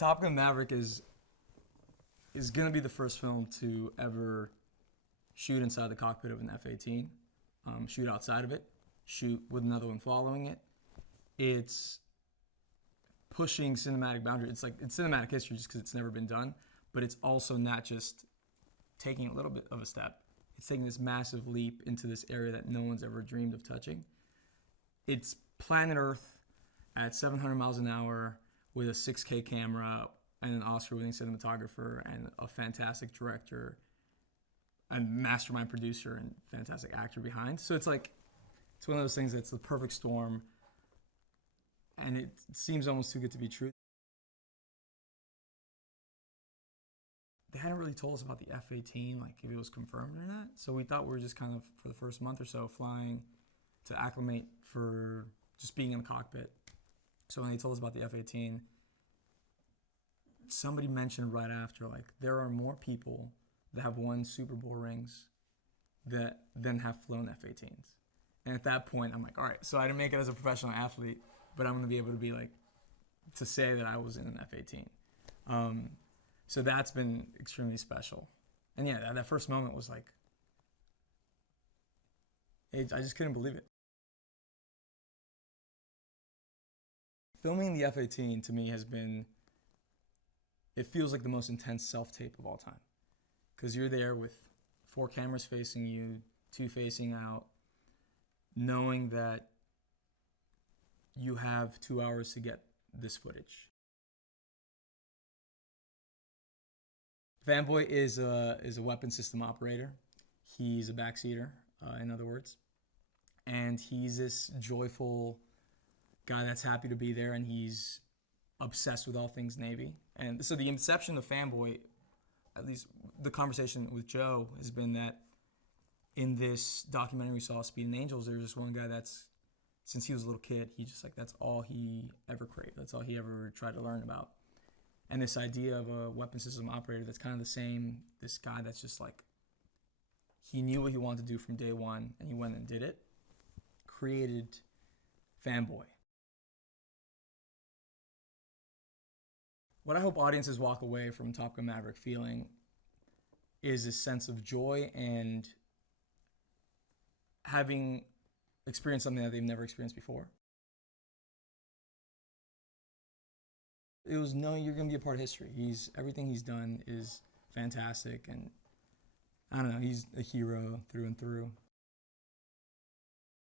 Top Gun Maverick is going to be the first film to ever shoot inside the cockpit of an F-18, shoot outside of it, shoot with another one following it. It's pushing cinematic boundaries. It's cinematic history just because it's never been done, but it's also not just taking a little bit of a step. It's taking this massive leap into this area that no one's ever dreamed of touching. It's planet Earth at 700 miles an hour with a 6K camera and an Oscar-winning cinematographer and a fantastic director and mastermind producer and fantastic actor behind. So it's one of those things that's the perfect storm, and it seems almost too good to be true. They hadn't really told us about the F-18, if it was confirmed or not. So we thought we were just kind of, for the first month or so, flying to acclimate for just being in the cockpit. So when they told us about the F-18, somebody mentioned right after, there are more people that have won Super Bowl rings than have flown F-18s. And at that point, I'm like, all right, so I didn't make it as a professional athlete, but I'm going to be able to be to say that I was in an F-18. So that's been extremely special. And yeah, that first moment was I just couldn't believe it. Filming the F-18 to me it feels like the most intense self-tape of all time. Because you're there with 4 cameras facing you, 2 facing out, knowing that you have 2 hours to get this footage. Fanboy is a weapon system operator. He's a backseater, in other words. And he's this joyful guy that's happy to be there, and he's obsessed with all things Navy. And so the inception of Fanboy, at least the conversation with Joe, has been that in this documentary we saw, Speed and Angels, there's this one guy that's, since he was a little kid, he just that's all he ever craved. That's all he ever tried to learn about. And this idea of a weapon system operator that's kind of the same, this guy that's just he knew what he wanted to do from day one, and he went and did it, created Fanboy. What I hope audiences walk away from Top Gun Maverick feeling is a sense of joy and having experienced something that they've never experienced before. It was knowing you're going to be a part of history. Everything he's done is fantastic, and I don't know, he's a hero through and through.